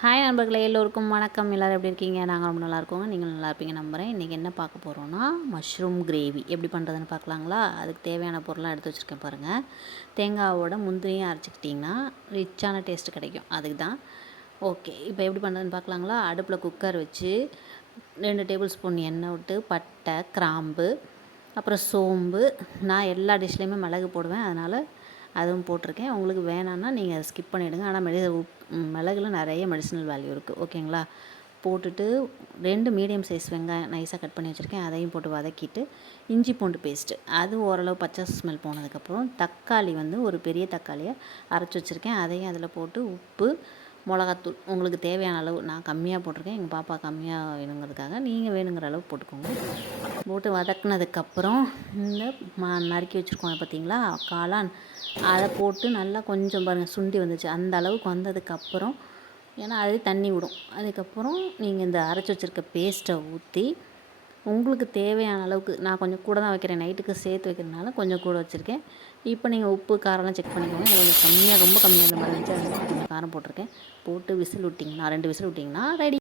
Hi நண்பர்களே எல்லோருக்கும் வணக்கம். எல்லோரும் எப்படி இருக்கீங்க? நாங்கள் ரொம்ப நல்லா இருக்கோங்க. நீங்கள் நல்லா இருப்பீங்க நம்புகிறேன் இன்றைக்கி என்ன பார்க்க போகிறோன்னா மஷ்ரூம் கிரேவி எப்படி பண்ணுறதுன்னு பார்க்கலாங்களா? அதுக்கு தேவையான பொருளாக எடுத்து வச்சுருக்கேன் பாருங்கள் தேங்காவோட முந்திரியும் அரைச்சிக்கிட்டிங்கன்னா ரிச்சான டேஸ்ட் கிடைக்கும். அதுக்கு தான். ஓகே இப்போ எப்படி பண்ணுறதுன்னு பார்க்கலாங்களா? அடுப்பில் குக்கர் வச்சு ரெண்டு டேபிள் ஸ்பூன் எண்ணெய் விட்டு பட்டை கிராம்பு அப்புறம் சோம்பு. நான் எல்லா டிஷ்லேயுமே மிளகு போடுவேன். அதனால் அதுவும் போட்டிருக்கேன். உங்களுக்கு வேணான்னா நீங்கள் அதை ஸ்கிப் பண்ணிவிடுங்க ஆனால் மெடி உப் மிளகுல நிறைய மெடிசனல் வேல்யூ இருக்குது ஓகேங்களா போட்டுட்டு ரெண்டு மீடியம் சைஸ் வெங்காயம் நைஸாக கட் பண்ணி வச்சுருக்கேன். அதையும் போட்டு வதக்கிட்டு இஞ்சி பூண்டு பேஸ்ட்டு அது ஓரளவு பச்சை ஸ்மெல் போனதுக்கப்புறம் தக்காளி வந்து ஒரு பெரிய தக்காளியை அரைச்சி வச்சுருக்கேன். அதையும் அதில் போட்டு உப்பு மிளகாத்தூள். உங்களுக்கு தேவையான அளவு நான் கம்மியாக போட்டிருக்கேன். எங்கள் பாப்பா கம்மியாக வேணுங்கிறதுக்காக நீங்கள் வேணுங்கிற அளவு போட்டுக்கோங்க. போட்டு வதக்குனதுக்கப்புறம் இந்த மா நறுக்கி வச்சுருக்கோம் பார்த்தீங்களா காளான். அதை போட்டு நல்லா கொஞ்சம் பாருங்கள் சுண்டி வந்துச்சு. அந்த அளவுக்கு வந்ததுக்கப்புறம் ஏன்னா அது தண்ணி விடும். அதுக்கப்புறம் நீங்கள் இந்த அரைச்சி வச்சுருக்க பேஸ்ட்டை ஊற்றி உங்களுக்கு தேவையான அளவுக்கு நான் கொஞ்சம் கூட தான் வைக்கிறேன். நைட்டுக்கு சேர்த்து வைக்கிறதுனால கொஞ்சம் கூட வச்சுருக்கேன். இப்போ நீங்கள் உப்பு காரம்லாம் செக் பண்ணிக்கோங்க. கொஞ்சம் கம்மியாக ரொம்ப கம்மியாக இருந்த மாதிரி இருந்துச்சு. காரம் போட்டிருக்கேன். போட்டு விசில் விட்டிங்கன்னா ரெண்டு விசில் விட்டிங்கன்னா ரெடி